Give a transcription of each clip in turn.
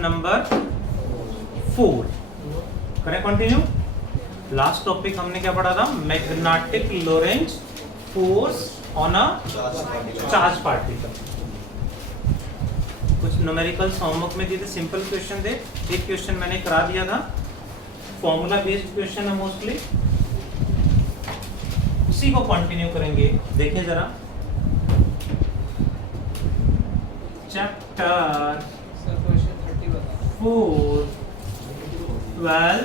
Number 4. करें continue. Last topic हमने क्या पढ़ा था? Magnetic Lorentz force on a charge particle. कुछ न्यूमेरिकल्स होमवर्क में दिए थे, सिंपल क्वेश्चन थे. एक क्वेश्चन मैंने करा दिया था, फॉर्मूला बेस्ड क्वेश्चन है मोस्टली. उसी को कंटिन्यू करेंगे. देखिए जरा चैप्टर 4 12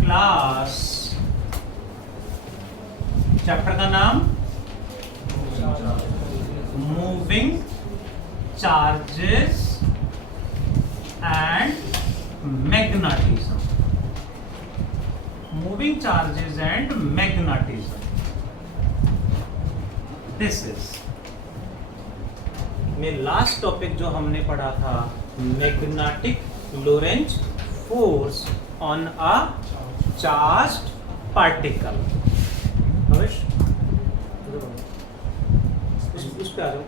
क्लास. चैप्टर का नाम moving charges and magnetism. Moving charges and magnetism. This is में लास्ट टॉपिक जो हमने पढ़ा था, magnetic Lorentz force on a charged particle. उस पे आ जाओ.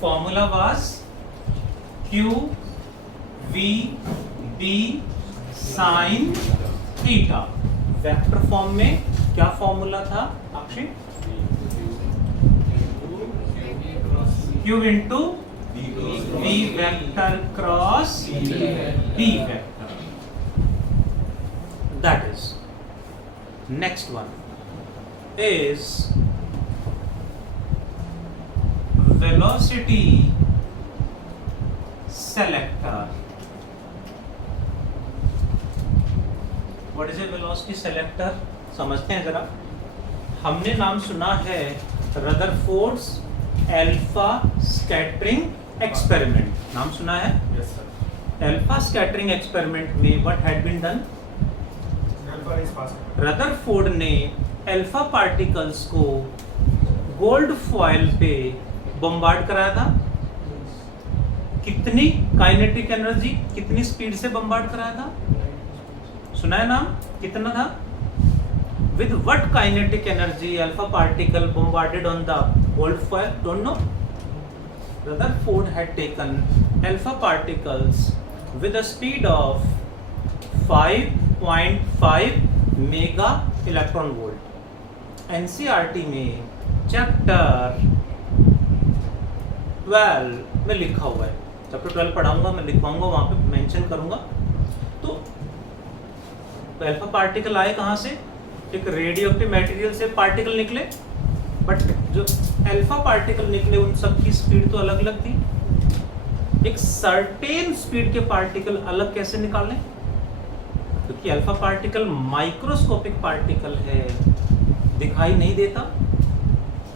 Formula was Q V B sine theta. Vector form में क्या फॉर्मूला था Akshay? Q into V vector cross B vector. That is. Next one is velocity selector. What is a velocity selector? समझते हैं जरा. हमने नाम सुना है रदरफोर्ड्स अल्फा स्कैटरिंग एक्सपेरिमेंट. नाम सुना है? Yes, sir. Alpha scattering experiment में what had been done? Alpha is positive. Rutherford ने अल्फा पार्टिकल्स को गोल्ड फॉयल पे बम्बार्ड कराया था. कितनी काइनेटिक एनर्जी, कितनी स्पीड से बम्बार्ड कराया था? सुना है नाम? कितना था? With what kinetic energy alpha particle bombarded on the gold foil? Don't know. Rutherford had taken alpha particles with a speed of 5.5 mega electron volt. NCERT में चैप्टर 12 में लिखा हुआ है. चैप्टर 12 पढ़ाऊंगा, मैं लिखवाऊंगा, वहां पे मेंशन करूंगा. तो अल्फा पार्टिकल आए कहां से? एक रेडियो एक्टिव मटेरियल से पार्टिकल निकले, बट जो अल्फा पार्टिकल निकले उन सब की स्पीड तो अलग अलग थी. एक सर्टेन स्पीड के पार्टिकल अलग कैसे निकालें? क्योंकि अल्फा पार्टिकल माइक्रोस्कोपिक पार्टिकल है, दिखाई नहीं देता,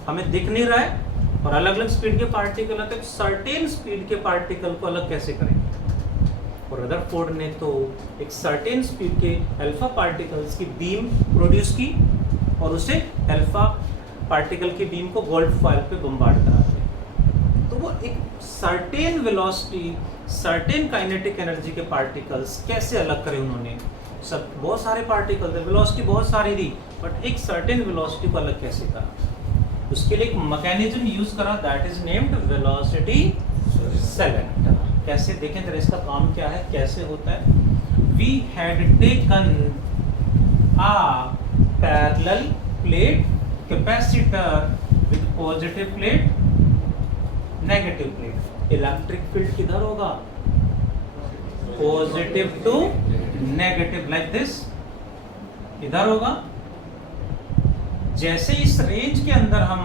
हमें दिख नहीं रहा है, और अलग अलग स्पीड के पार्टिकल है. तो सर्टेन स्पीड के पार्टिकल को अलग कैसे करें? और रदरफोर्ड ने तो एक सर्टेन स्पीड के अल्फा पार्टिकल्स की बीम प्रोड्यूस की और उसे अल्फा पार्टिकल की बीम को गोल्ड फॉयल पे बम्बार्ड करा दिया. तो वो एक certain velocity, certain kinetic energy के पार्टिकल्स कैसे अलग करे उन्होंने? सब बहुत सारे पार्टिकल थे, वेलोसिटी बहुत सारी थी, बट एक सर्टेन वेलोसिटी को अलग कैसे करा? उसके लिए एक मैकेनिज्म यूज करा, that is named velocity selector. कैसे देखें जरा, इसका काम क्या है, कैसे होता है? We had taken a parallel plate capacitor with positive plate, negative plate. Electric field किधर होगा? Positive to negative, like this. इधर होगा. जैसे इस रेंज के अंदर हम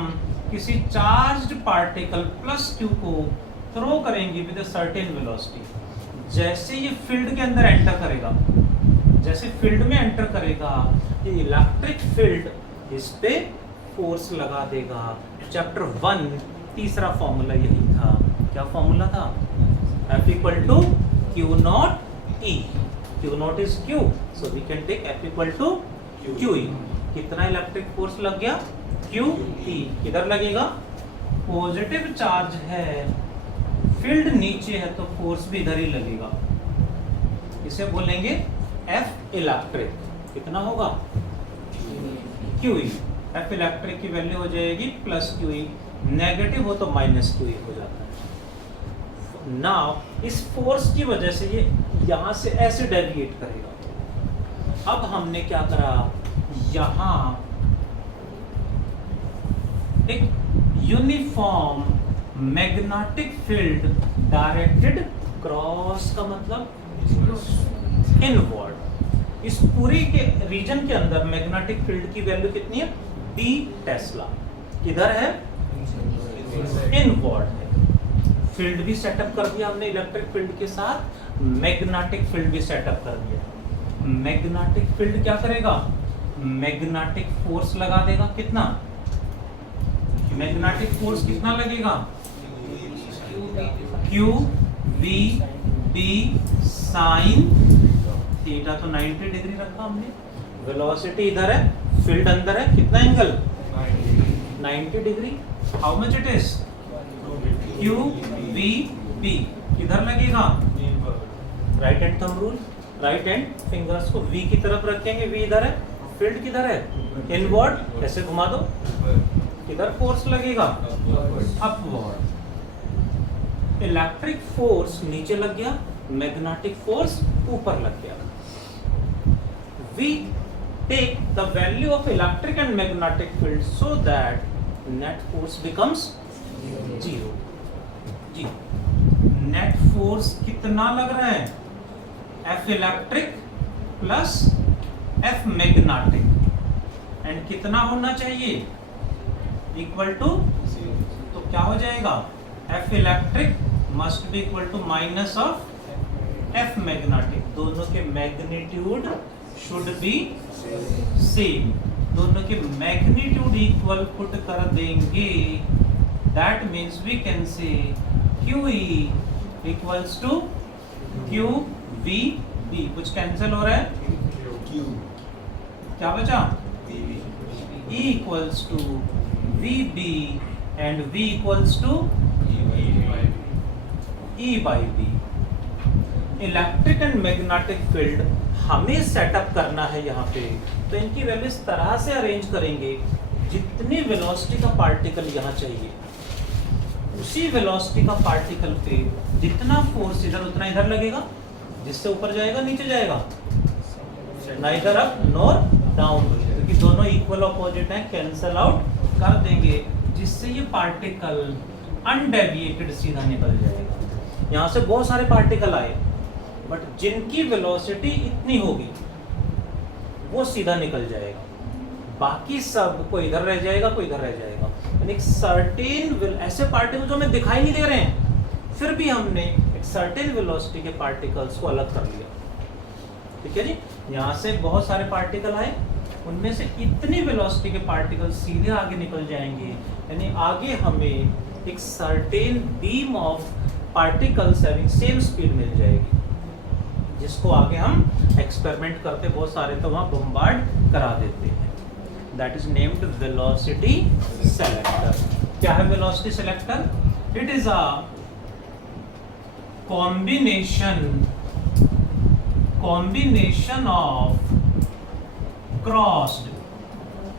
किसी चार्ज्ड पार्टिकल प्लस q को थ्रो करेंगे विद अ सर्टेन वेलोसिटी, जैसे ये फील्ड के अंदर एंटर करेगा, जैसे फील्ड में एंटर करेगा, ये इलेक्ट्रिक फील्ड इस पे फोर्स लगा देगा. चैप्टर 1 तीसरा फॉर्मूला यही था. क्या फॉर्मूला था? F equal to Q naught E. Q naught is Q, so we can take F equal to QE. कितना इलेक्ट्रिक फोर्स लग गया? QE. किधर लगेगा? पॉजिटिव चार्ज है, फील्ड नीचे है, तो फोर्स भी इधर ही लगेगा. इसे बोलेंगे F इलेक्ट्रिक. कितना होगा? QE. F इलेक्ट्रिक की वैल्यू हो जाएगी प्लस QE. नेगेटिव हो तो -2 हो जाता है। नाउ इस फोर्स की वजह से ये यहाँ से ऐसे डेविएट करेगा। अब हमने क्या करा, यहाँ एक uniform magnetic field directed cross का मतलब इनवर्ड। इस पूरी के रीजन के अंदर मैग्नेटिक फील्ड की वैल्यू कितनी है, B टेस्ला। किधर है, इनवर्ड है। फील्ड भी सेटअप कर दिया हमने इलेक्ट्रिक फील्ड के साथ, मैग्नेटिक फील्ड भी सेटअप कर दिया। मैग्नेटिक फील्ड क्या करेगा, मैग्नेटिक फोर्स लगा देगा। कितना मैग्नेटिक फोर्स कितना लगेगा, Q V B sine theta. तो 90 डिग्री रखा हमने। वेलोसिटी इधर है, फील्ड अंदर है, कितना angle 90 degree. How much it is, Q V B किधर लगेगा, right hand thumb rule, right hand fingers को V की तरफ रखेंगे। V इधर है, फील्ड किधर है, इनवर्ड। ऐसे घुमा दो, किधर फोर्स लगेगा, अपवर्ड। इलेक्ट्रिक फोर्स नीचे लग गया, मैग्नेटिक फोर्स ऊपर लग गया। We take the value of electric and magnetic field so that net force becomes 0. Ji, net force कितना लग रहा है, F electric plus F magnetic, and कितना होना चाहिए, इक्वल टू, तो क्या हो जाएगा, F electric must be equal to minus of F magnetic. दोनों के मैग्नीट्यूड शुड बी सेम। दोनों के मैग्नीट्यूड इक्वल पुट कर देंगे, that means we can say QE equals to QVB। कुछ कैंसिल हो रहा है, क्या बचा, E equals to VB and V equals to E by B। Electric and magnetic field हमें सेटअप करना है यहाँ पे, तो इनकी वैल्यू इस तरह से अरेंज करेंगे, जितनी वेलोसिटी का पार्टिकल यहाँ चाहिए, उसी वेलोसिटी का पार्टिकल पे जितना फोर्स इधर उतना इधर लगेगा, जिससे ऊपर जाएगा नीचे जाएगा, नाइदर अप नॉर डाउन, क्योंकि दोनों इक्वल अपोजिट हैं, कैंसल आउट कर देंगे, जिससे ये पार्टिकल अनडेविएटेड सीधा निकल जाएगा। यहाँ से बहुत सारे पार्टिकल आए, बट जिनकी वेलोसिटी इतनी होगी वो सीधा निकल जाएगा, बाकी सब कोई इधर रह जाएगा, कोई इधर रह जाएगा। यानी एक सर्टेन ऐसे पार्टिकल जो हमें दिखाई नहीं दे रहे हैं, फिर भी हमने एक सर्टेन वेलोसिटी के पार्टिकल्स को अलग कर लिया। ठीक है जी, यहाँ से बहुत सारे पार्टिकल आए, उनमें से इतनी वेलोसिटी के पार्टिकल सीधे आगे निकल जाएंगे, यानी आगे हमें एक certain beam of particles having same speed मिल जाएगी, जिसको आगे हम एक्सपेरिमेंट करते बहुत सारे तो वहाँ बम्बार्ड करा देते हैं। That is named velocity selector. क्या है velocity selector, it is a combination of crossed.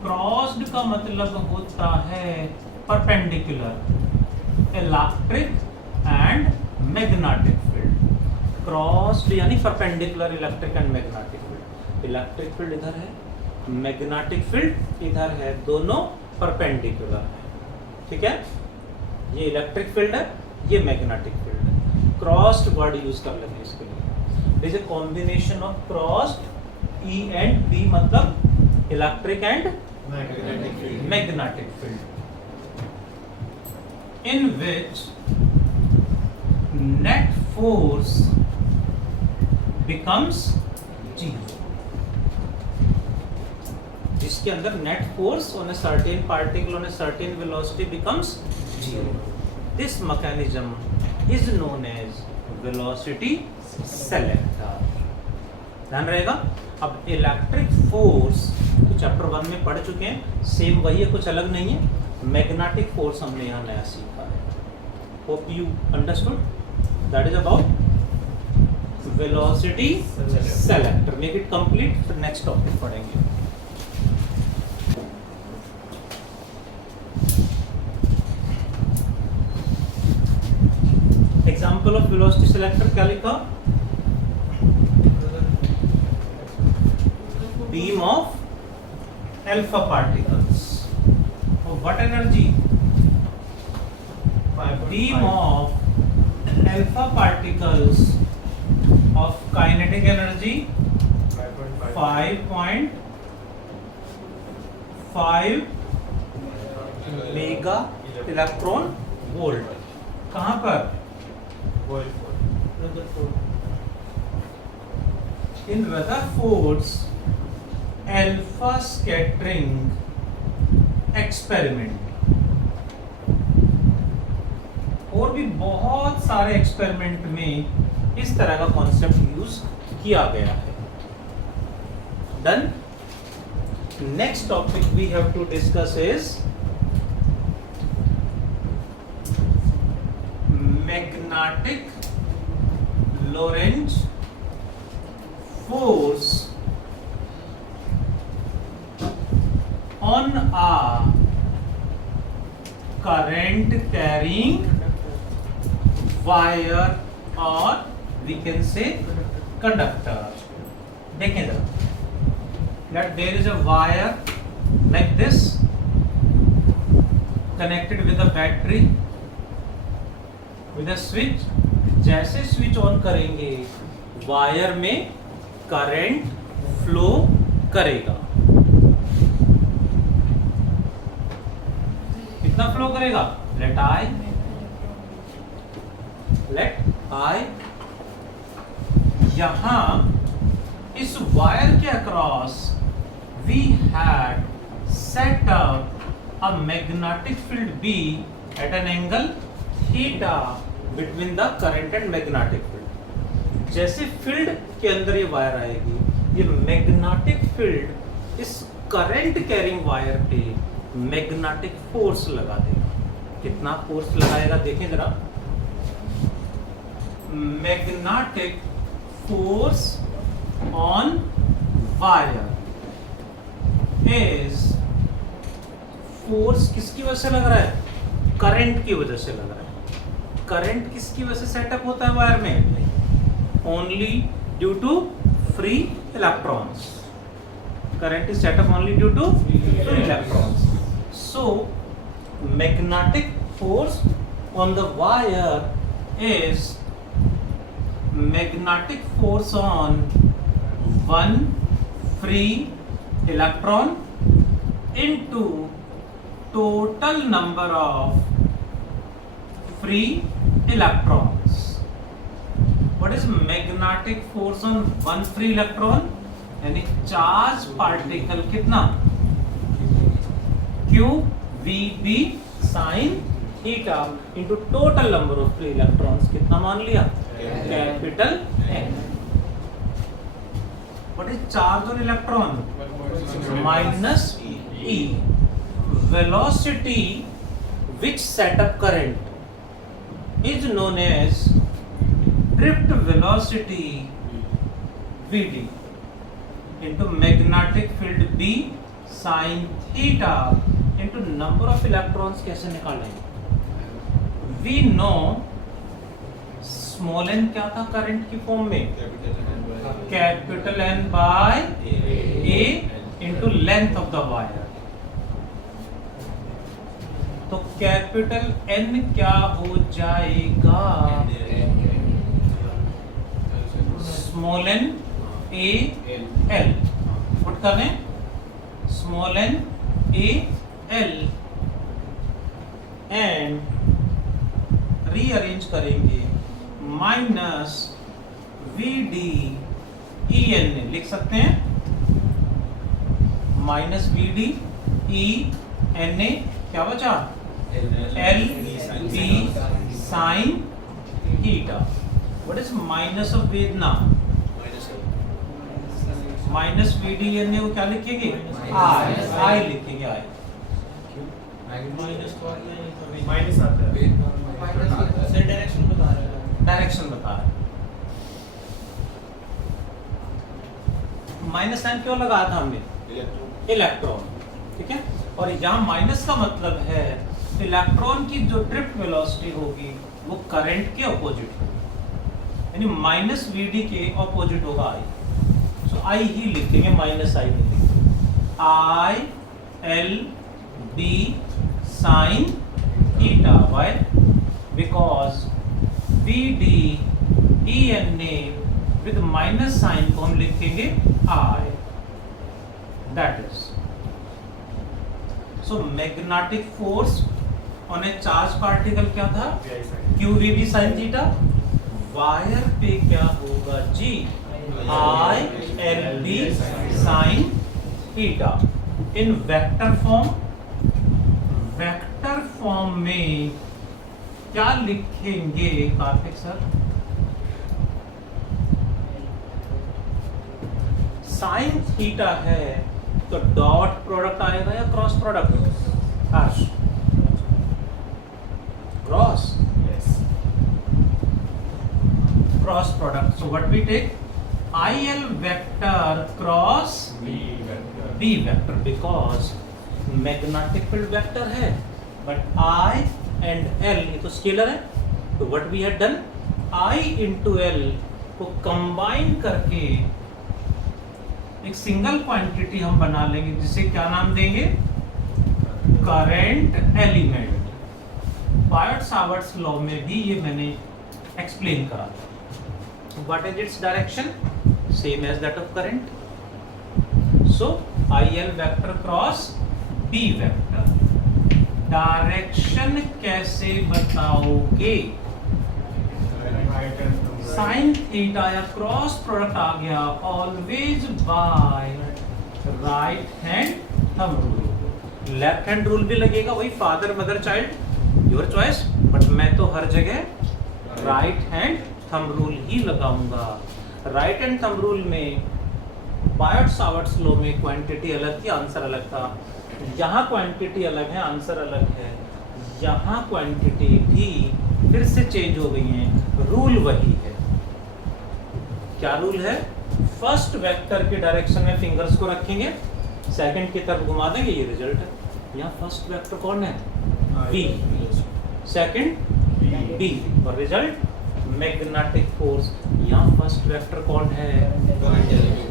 Crossed का मतलब होता है perpendicular, electric and magnetic field. Crossed यानी perpendicular electric and magnetic field. Electric field इधर है, मैग्नेटिक फील्ड इधर है, दोनों परपेंडिकुलर है। ठीक है, ये इलेक्ट्रिक फील्ड है, ये मैग्नेटिक फील्ड है। क्रॉस्ड वर्ड यूज कर लेंगे इसके लिए। This is combination of crossed E and B, मतलब electric and magnetic field, in which net force becomes 0, जिसके अंदर net force on a certain particle on a certain velocity becomes 0. This mechanism is known as velocity selector. ध्यान रहेगा। अब electric force तो chapter 1 में पढ़ चुके हैं, सेम वही है, कुछ अलग नहीं है। मैग्नेटिक फोर्स हमने यहाँ नया सीखा है। Hope you understood. That is about velocity selector. Make it complete, फिर नेक्स्ट टॉपिक पढ़ेंगे। एग्जाम्पल ऑफ वेलोसिटी सिलेक्टर क्या लिखा? Beam of alpha particles of what energy? Beam of alpha particles of kinetic energy 5.5 mega electron volt. कहां पर? इन Rutherford's alpha scattering experiment. और भी बहुत सारे एक्सपेरिमेंट में इस तरह का कॉन्सेप्ट यूज किया गया है। Done. Next topic we have to discuss is magnetic Lorentz force on a current carrying wire or we can say conductor। देखें जरा, that there is a wire like this connected with a battery with a switch। जैसे switch on करेंगे wire में current flow करेगा। कितना flow करेगा? Late आई यहां इस वायर के across we had set up a magnetic field B at an angle theta between the current and magnetic field. जैसे फील्ड के अंदर ये वायर आएगी, ये मैग्नेटिक फील्ड इस करंट कैरिंग वायर पे मैग्नेटिक फोर्स लगा देगा। कितना फोर्स लगाएगा देखें जरा। Magnetic force on wire is, force किसकी वजह से लग रहा है? करंट की वजह से लग रहा है। करंट किसकी वजह से सेटअप होता है वायर में? Only due to free electrons. Current is setup only due to free electrons. So magnetic force on the wire is magnetic force on one free electron into total number of free electrons। What is magnetic force on one free electron? यानी charge particle कितना? QVB sin theta into total number of free electrons कितना मान लिया? Capital N। What is charge on electron? Minus E। Velocity which set up current is known as drift velocity VD into magnetic field B sin theta into number of electrons। कैसे निकालेंगे? We know small n क्या था current की form में? Capital N by A into length of the wire. तो capital N क्या हो जाएगा? Small n A L। Put करें small n A L and rearrange करेंगे माइनस VD EN लिख सकते हैं। माइनस VD EN क्या बचा? LB sin theta। What is minus of वेदना? माइनस VD EN को क्या लिखेंगे? I लिखेंगे। I माइनस आता है। डायरेक्शन बता रहा है। माइनस साइन क्यों लगाया था हमने? इलेक्ट्रॉन। ठीक है। और यहाँ माइनस का मतलब है इलेक्ट्रॉन की जो ड्रिफ्ट वेलोसिटी होगी वो करंट के अपोजिट होगी, यानी माइनस वीडी के अपोजिट होगा आई। सो आई ही लिखेंगे, माइनस आई नहीं लिखेंगे। I L B sine theta why, because V D E N A with minus sign को हम लिखेंगे I, that is. So magnetic force on a charge particle क्या था, Q V B sine theta. Wire पे क्या होगा जी, I L B sine theta. In vector form, vector form में क्या लिखेंगे कार्तिक सर? साइन थीटा है तो डॉट प्रोडक्ट आएगा या cross product? Harsh, cross, cross product. So what we take, I L vector cross B vector, because magnetic field vector है but I and L ये तो स्केलर है। तो what we had done, I into L को combine करके एक single quantity हम बना लेंगे जिसे क्या नाम देंगे, करंट एलिमेंट। बायट-सावर्ट्स लॉ में भी ये मैंने एक्सप्लेन करा था। What is its direction, same as that of current. So I L vector cross B vector. Direction कैसे बताओगे, साइन थीटा या क्रॉस प्रोडक्ट आ गया, always by right hand thumb rule. Left hand rule भी लगेगा, वही father mother child your choice, but मैं तो हर जगह राइट हैंड थंब रूल ही लगाऊंगा। राइट हैंड थंब रूल में बायट-सावर्ट्स लॉ में क्वांटिटी अलग थी, आंसर अलग था। यहाँ क्वांटिटी अलग है, आंसर अलग है। यहाँ क्वांटिटी भी फिर से चेंज हो गई है, रूल वही है। क्या रूल है, फर्स्ट वेक्टर के डायरेक्शन में फिंगर्स को रखेंगे, सेकंड की तरफ घुमा देंगे, ये रिजल्ट है। यहाँ फर्स्ट वेक्टर कौन है, V, सेकंड B, और रिजल्ट मैग्नेटिक फोर्स। यहाँ फर्स्ट वेक्टर कौन है,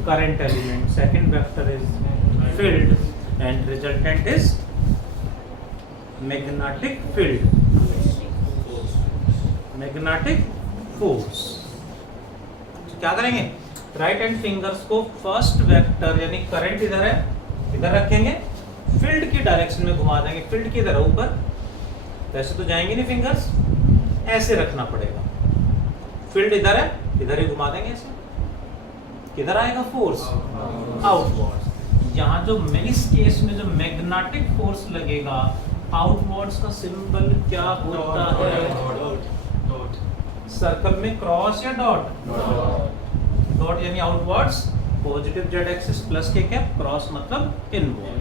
current element, second vector is field and resultant is magnetic field, magnetic force. क्या करेंगे, राइट हैंड फिंगर्स को फर्स्ट वेक्टर यानी करंट इधर है, इधर रखेंगे, फील्ड की डायरेक्शन में घुमा देंगे। फील्ड की तरह ऊपर, वैसे तो जाएंगे नहीं फिंगर्स, ऐसे रखना पड़ेगा। फील्ड इधर है, इधर ही घुमा देंगे ऐसे, किधर आएगा फोर्स, आउटवर्ड। यहाँ जो इस केस में जो मैग्नेटिक फोर्स लगेगा, आउटवर्ड्स का सिंबल क्या होता है, सर्कल में क्रॉस या डॉट, डॉट यानी outwards, positive Z axis plus के कैप, क्रॉस मतलब इनवर्ड,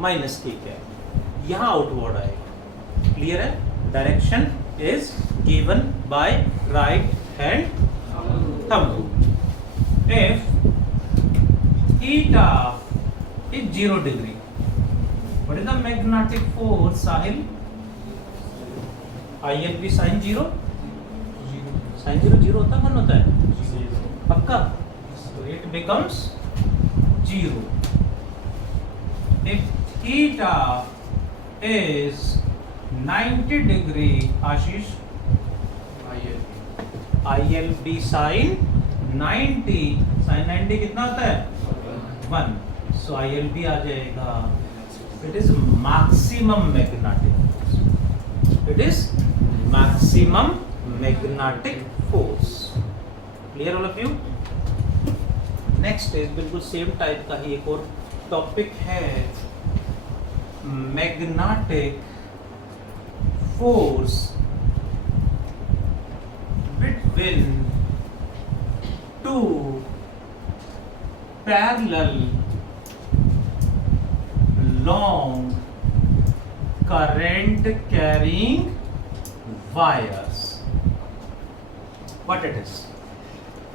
माइनस के कैप। यहाँ आउटवर्ड आएगा, क्लियर है। Direction is given by right hand thumb rule. If theta is 0 degree, what is the magnetic force Sahil, I L B sine 0, sine 0 0 होता है, 1 होता है पक्का, तो it becomes 0। If theta is 90 degree, Ashish, I L B sine 90, sine 90 कितना होता है 1, सो I L B आ जाएगा, it is maximum magnetic, it is maximum magnetic force. Clear all of you? Next is बिल्कुल सेम टाइप का ही एक और topic है, magnetic force between two parallel long current carrying wires. What it is?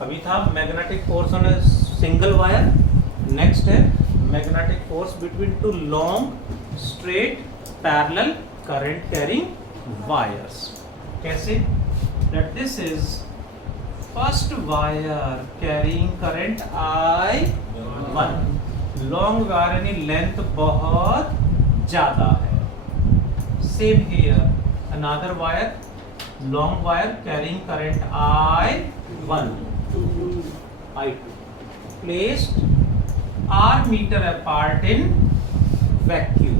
अभी था magnetic force on a single wire, next है magnetic force between two long straight parallel current carrying wires. कैसे? That this is first wire carrying current I1, long wire यानी length बहुत ज्यादा है। Same here another wire, long wire carrying current I1, placed R metre apart in vacuum.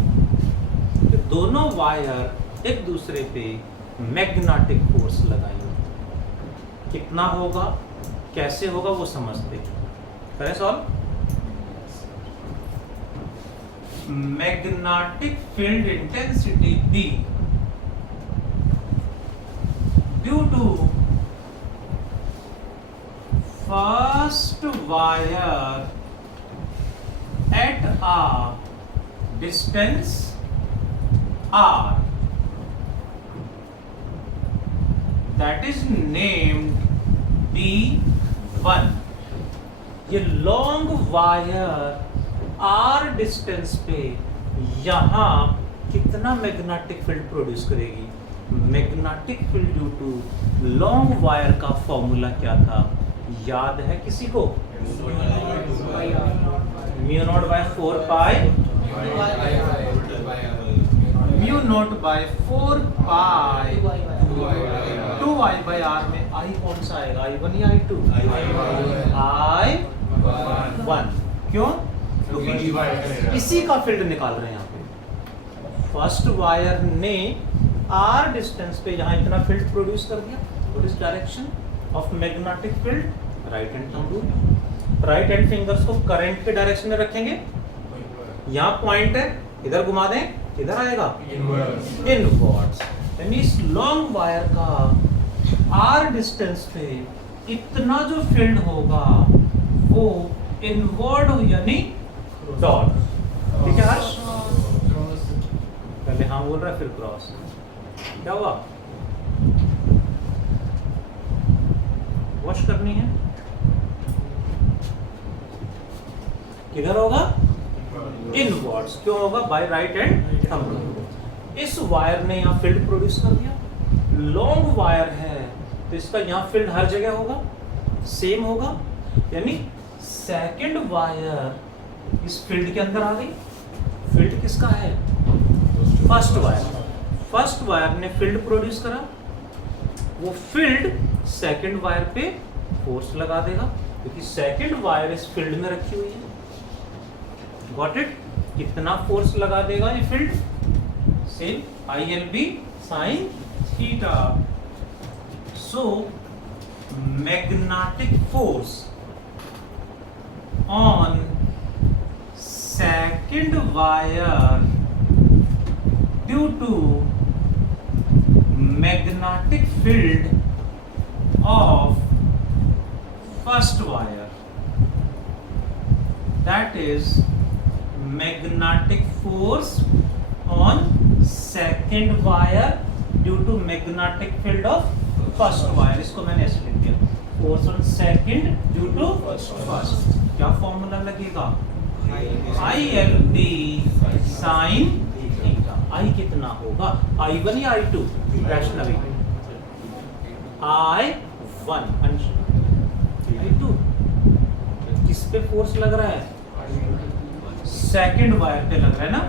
दोनों wire एक दूसरे पे magnetic force लगाएंगे। कितना होगा, कैसे होगा वो समझते हैं। करें solve. Magnetic field intensity B due to first wire at a distance R, that is named B1। ये लॉन्ग वायर R डिस्टेंस पे यहाँ कितना मैग्नेटिक फील्ड प्रोड्यूस करेगी? Magnetic field due to long wire का फॉर्मूला क्या था, याद है किसी को? Mu naught by 4 pi, mu naught by 4 pi 2i by r में i कौन सा आएगा, I1 या I2? I1। क्यों? इसी का फील्ड निकाल रहे हैं यहाँ पे। फर्स्ट वायर ने r डिस्टेंस पे यहाँ इतना फील्ड प्रोड्यूस कर दिया। What is direction of magnetic field? Right hand thumb rule. Right hand fingers को करंट के डायरेक्शन में रखेंगे। यहाँ पॉइंट है, इधर घुमा दें, इधर आएगा इनवर्ड्स। यानी इस लॉन्ग वायर का r डिस्टेंस पे इतना जो फील्ड होगा वो इनवर्ड यानी डॉट। ठीक है हर्ष? पहले हाँ बोल रहा है फिर क्रॉस। क्या हुआ? वॉश करनी है। किधर होगा? इनवर्ड्स। क्यों होगा? By right hand thumb rule. इस वायर ने यहाँ फील्ड प्रोड्यूस कर दिया। लॉन्ग वायर है तो इसका यहाँ फील्ड हर जगह होगा, सेम होगा। यानी सेकंड वायर इस फील्ड के अंदर आ गई। फील्ड किसका है? First wire. फर्स्ट वायर ने फील्ड प्रोड्यूस करा, वो फील्ड सेकंड वायर पे फोर्स लगा देगा क्योंकि सेकंड वायर इस फील्ड में रखी हुई है। Got it? कितना फोर्स लगा देगा ये field? Same ILB sin theta। So magnetic force on second wire due to magnetic field of first wire, that is magnetic force on second wire due to magnetic field of first wire। इसको मैंने ऐसे लिख दिया, force on second due to first। क्या formula लगेगा? ILB sin theta. I कितना होगा? I1 या I2? Rationally I1 I2। किस पे फोर्स लग रहा है? सेकंड वायर पे लग रहा है ना,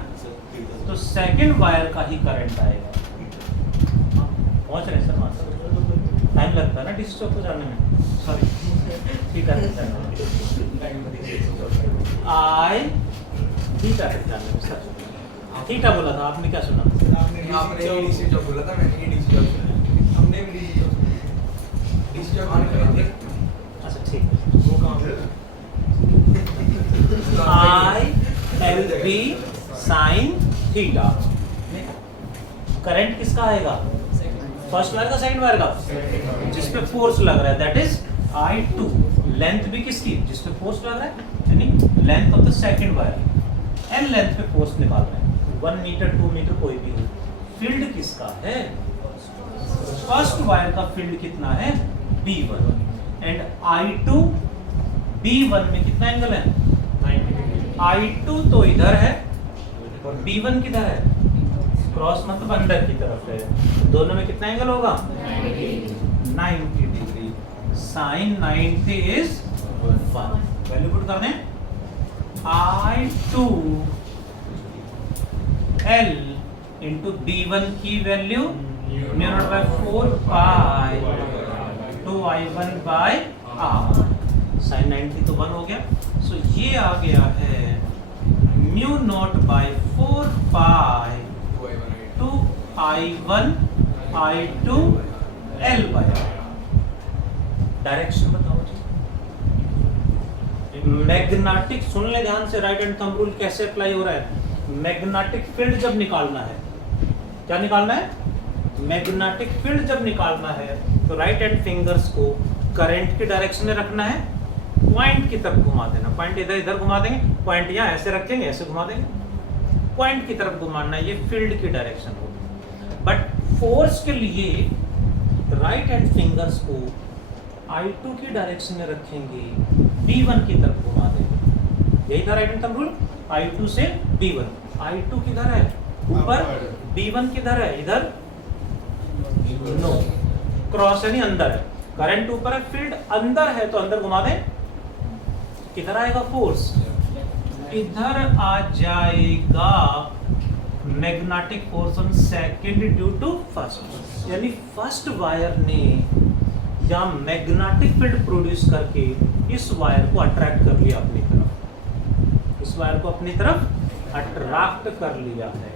तो सेकंड वायर का ही करंट आएगा। पहुंच रहे सर? टाइम लगता है ना डीसी चौक को जाने में। सॉरी, ठीक है सर। आई थीटा तक जाने में सर। थीटा बोला था आपने, क्या सुना? आपने डीसी चौक बोला था, मैंने डीसी चौक सुना। हमने भी डीसी चौक आने थे। अच्छा ठीक है। वो काम है ILB sin थीटा। करंट किसका आएगा? फर्स्ट वायर का, सेकंड वायर का? जिस पे फोर्स लग रहा है दैट इज I2। लेंथ भी किसकी? जिस पे फोर्स लग रहा है, यानी length of the second wire. n length पे फोर्स निकाल रहे हैं, 1 मीटर 2 मीटर कोई भी हो। फील्ड किसका है? फर्स्ट वायर का फील्ड कितना है? B1। एंड I2 B1 में कितना एंगल है? 90 डिग्री। I2 तो इधर है और B1 किधर है? क्रॉस मतलब अंदर की तरफ है, दोनों में कितना एंगल होगा 90 degree. Sine 90 is 1। Value put कर दें I2 L इंटू B1 की value mu naught by 4 pi 2I1 by R। Sine 90 तो 1 हो गया, सो ये आ गया है mu naught by 4 pi 2I1 I2 L by R। Direction बताओ जी। मैग्नेटिक, सुन ले ध्यान से, राइट हैंड थंब रूल कैसे अप्लाई हो रहा है। मैग्नेटिक फील्ड जब निकालना है, क्या निकालना है, मैग्नेटिक फील्ड जब निकालना है तो राइट हैंड फिंगर्स को करंट की डायरेक्शन में रखना है, पॉइंट की तरफ घुमा देना। पॉइंट इधर इधर घुमा देंगे, पॉइंट यहाँ ऐसे रखेंगे, ऐसे घुमा देंगे, पॉइंट की तरफ घुमाना है, ये फील्ड की डायरेक्शन होगी। बट फोर्स के लिए राइट हैंड फिंगर्स को I2 की डायरेक्शन में रखेंगे, B1 की तरफ घुमा देंगे। यही था right hand thumb rule. I2 से B1, I2 किधर है ऊपर, B1 किधर है इधर, नो, क्रॉस यानी अंदर है, करंट ऊपर है, फील्ड अंदर है तो अंदर घुमा दें, किधर आएगा फोर्स, इधर आ जाएगा magnetic force on second due to first. यानी फर्स्ट वायर ने या मैग्नेटिक फील्ड प्रोड्यूस करके इस वायर को अट्रैक्ट कर लिया अपनी तरफ, इस वायर को अपनी तरफ अट्रैक्ट कर लिया है।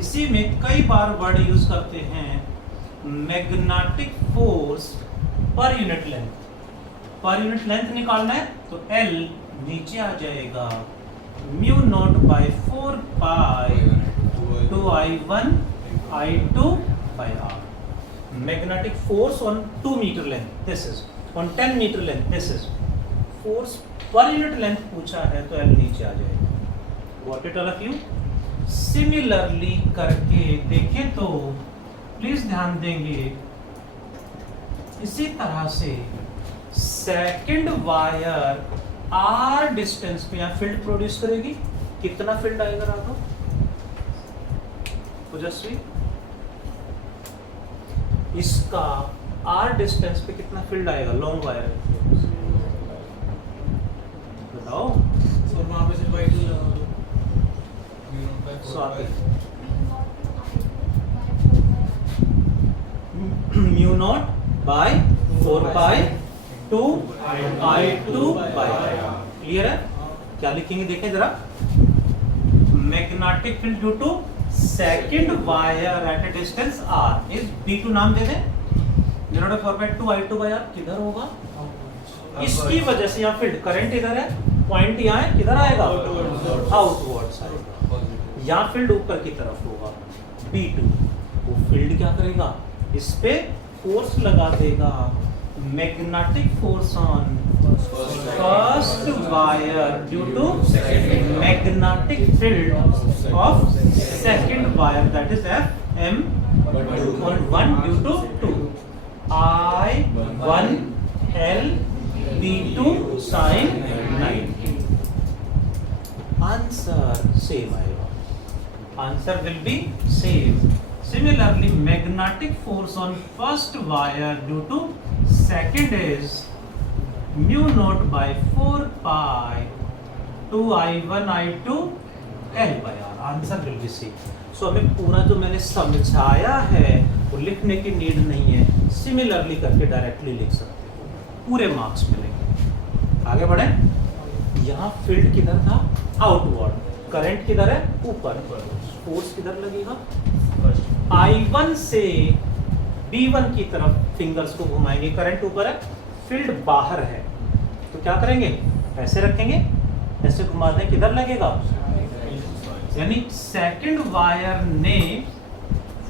इसी में कई बार वर्ड यूज करते हैं magnetic force per unit length. Per unit length निकालना है तो L नीचे आ जाएगा mu naught by 4 pi 2I1 I2 by R। Magnetic force on 2 meter length, this is on 10 meter length, this is force per unit length पूछा है तो L नीचे आ जाएगा। Got it all of you? Similarly करके देखें तो please ध्यान देंगे, इसी तरह से सेकंड वायर R डिस्टेंस पे यहाँ फील्ड प्रोड्यूस करेगी। कितना फील्ड आएगा राघव ओजस्वी, इसका R डिस्टेंस पे कितना फील्ड आएगा, लॉन्ग वायर बताओ। सर वहां पे सिर्फ I2 लगा दो, mu naught by 4 pi 2I2 by R। Clear है? क्या लिखेंगे देखें जरा, magnetic field due to second wire at a distance R is B2 नाम दे दें, 0.4/2I2 बाय R किधर होगा, इसकी वजह से यहाँ फील्ड, करंट इधर है, पॉइंट यहाँ है, किधर आएगा आउटवर्ड्स आएगा, यहाँ फील्ड ऊपर की तरफ होगा B2। वो फील्ड क्या करेगा, इस पे फोर्स लगा देगा, magnetic force on first wire due to magnetic field of second wire that is FM on 1 due to 2 I1 L B2 sin 90। Answer same आएगा, answer will be same. Similarly, magnetic force on first wire due to second is mu naught by 4 pi 2I1 I2 L by R। Answer will be C। So हमें पूरा जो मैंने समझाया है वो लिखने की नीड नहीं है, सिमिलरली करके डायरेक्टली लिख सकते हो, पूरे मार्क्स मिलेंगे। आगे बढ़े, यहाँ फील्ड किधर था, आउटवर्ड, करंट किधर है, ऊपर, फोर्स किधर लगेगा, I1 से B1 की तरफ फिंगर्स को घुमाएंगे, करंट ऊपर है, फील्ड बाहर है, तो क्या करेंगे, ऐसे रखेंगे, ऐसे घुमा दें, किधर लगेगा, यानी सेकंड वायर ने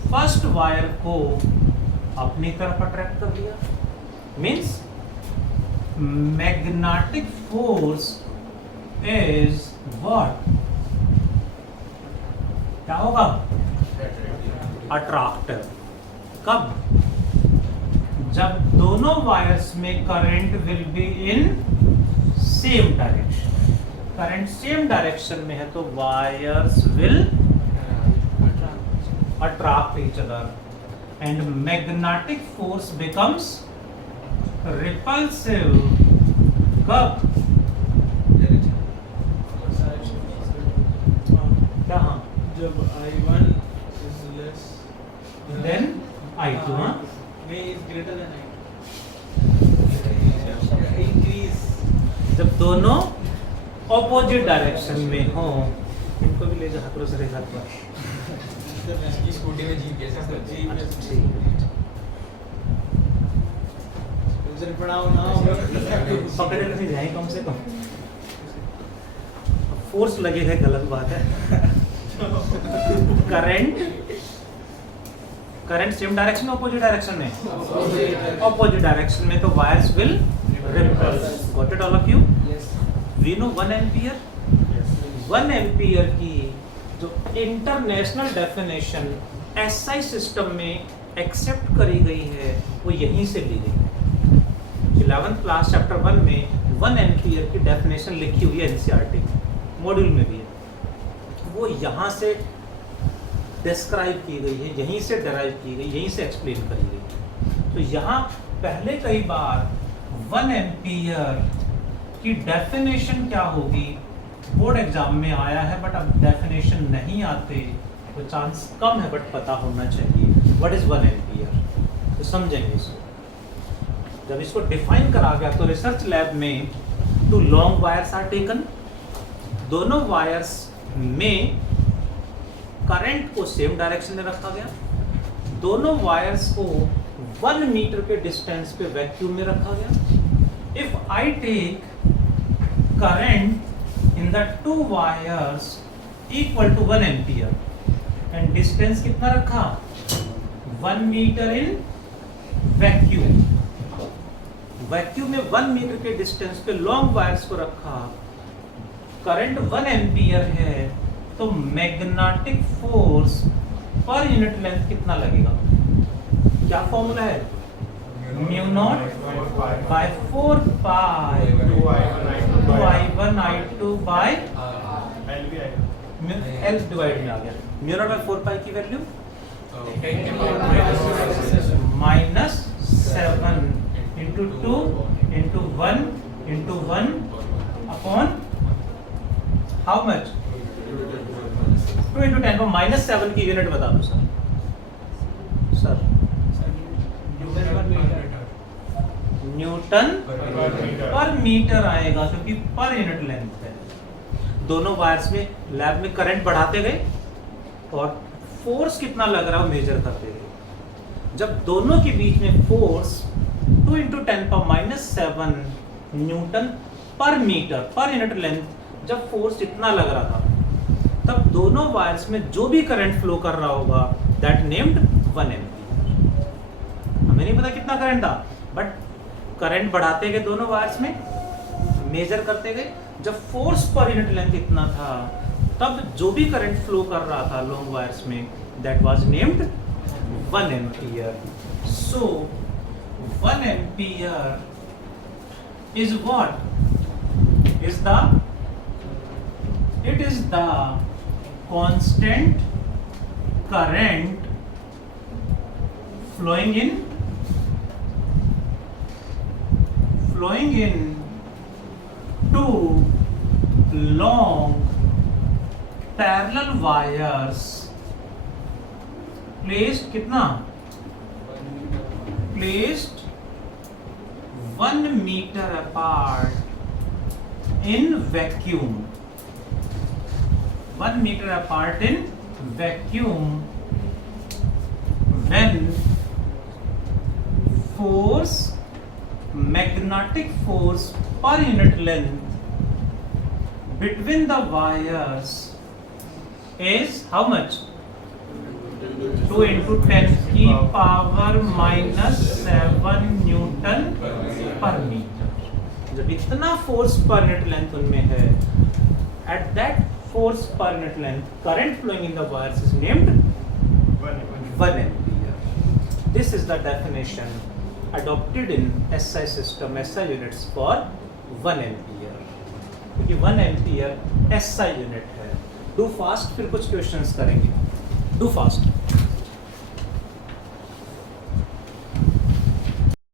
फर्स्ट वायर को अपनी तरफ अट्रैक्ट कर दिया, means magnetic force is what, क्या होगा, अट्रैक्टिव। कब, जब दोनों वायर्स में current will be in same direction, current same direction में है तो wires will attract each other, and magnetic force becomes repulsive. कब? क्या? हाँ, जब I1 is less then I2, हाँ, is greater than I2. Increase. जब दोनों ऑपोजिट डायरेक्शन में हो, इनको भी ले जा हाथ से रेखा पर। इसकी स्कूटी में जीप कैसे पकड़े नहीं जाए कम से कम, फोर्स लगेगा गलत बात है। करंट सेम डायरेक्शन में ऑपोजिट डायरेक्शन में, ऑपोजिट डायरेक्शन में तो wires will repulse. Got it all of you? We know 1 ampere, 1 ampere की जो इंटरनेशनल डेफिनेशन एसआई सिस्टम में एक्सेप्ट करी गई है वो यहीं से ली गई है। 11th क्लास चैप्टर 1 में 1 एम्पियर की डेफिनेशन लिखी हुई है एनसीईआरटी मॉड्यूल में भी है, वो यहाँ से डिस्क्राइब की गई है, यहीं से डराइव की गई, यहीं से एक्सप्लेन करी गई। तो यहाँ पहले कई बार 1 एम्पियर की डेफिनेशन क्या होगी बोर्ड एग्जाम में आया है, बट अब डेफिनेशन नहीं आते तो चांस कम है, बट पता होना चाहिए व्हाट इज 1 एम्पियर। तो समझेंगे इसको। जब इसको डिफाइन करा गया तो रिसर्च लैब में 2 लॉन्ग वायर्स आर टेकन, दोनों वायर्स में करंट को सेम डायरेक्शन में रखा गया, दोनों वायर्स को 1 मीटर के डिस्टेंस पे वैक्यूम में रखा गया। If I take current in the 2 wires equal to 1 ampere and distance कितना रखा? 1 मीटर इन वैक्यूम। वैक्यूम में 1 मीटर के डिस्टेंस पे लॉन्ग वायर्स को रखा, करंट 1 एम्पियर है, तो magnetic force per unit length कितना लगेगा? क्या फॉर्मूला है? Mu naught by 4 pi 2I1 I2 by L divide में आ गया। म्यू नॉट बाय 4 पाई की value -7 into 2 into 1 into 1 upon how much? 2 into 10 को -7 की यूनिट बता दो सर। सर न्यूटन पर मीटर आएगा क्योंकि पर यूनिट लेंथ है। दोनों वायर्स में लैब में करंट बढ़ाते गए और फोर्स कितना लग रहा है मेजर करते गए। जब दोनों के बीच में फोर्स 2 into 10⁻⁷ न्यूटन पर मीटर पर यूनिट लेंथ, जब फोर्स इतना लग रहा था तब दोनों वायर्स में जो भी करंट फ्लो कर रहा होगा दैट नेम्ड 1 एम्पियर। हमें नहीं पता कितना करंट था, बट करंट बढ़ाते गए दोनों वायर्स में, मेजर करते गए, जब फोर्स पर यूनिट लेंथ इतना था तब जो भी करंट फ्लो कर रहा था लॉन्ग वायर्स में that was named 1 ampere. So 1 ampere is what? It is the constant current flowing in two long parallel wires placed कितना? Placed 1 meter apart in vacuum. 1 meter apart in vacuum when force, magnetic force per unit length between the wires is how much? 2 into 10 की power -7 Newton पर metre. जब इतना force per unit length उनमें है, at that force per unit length current flowing in the wires is named 1 ampere. This is the definition adopted in SI system, SI units for 1 ampere, क्योंकि 1 ampere SI unit है। Do fast, फिर कुछ questions करेंगे। Do fast.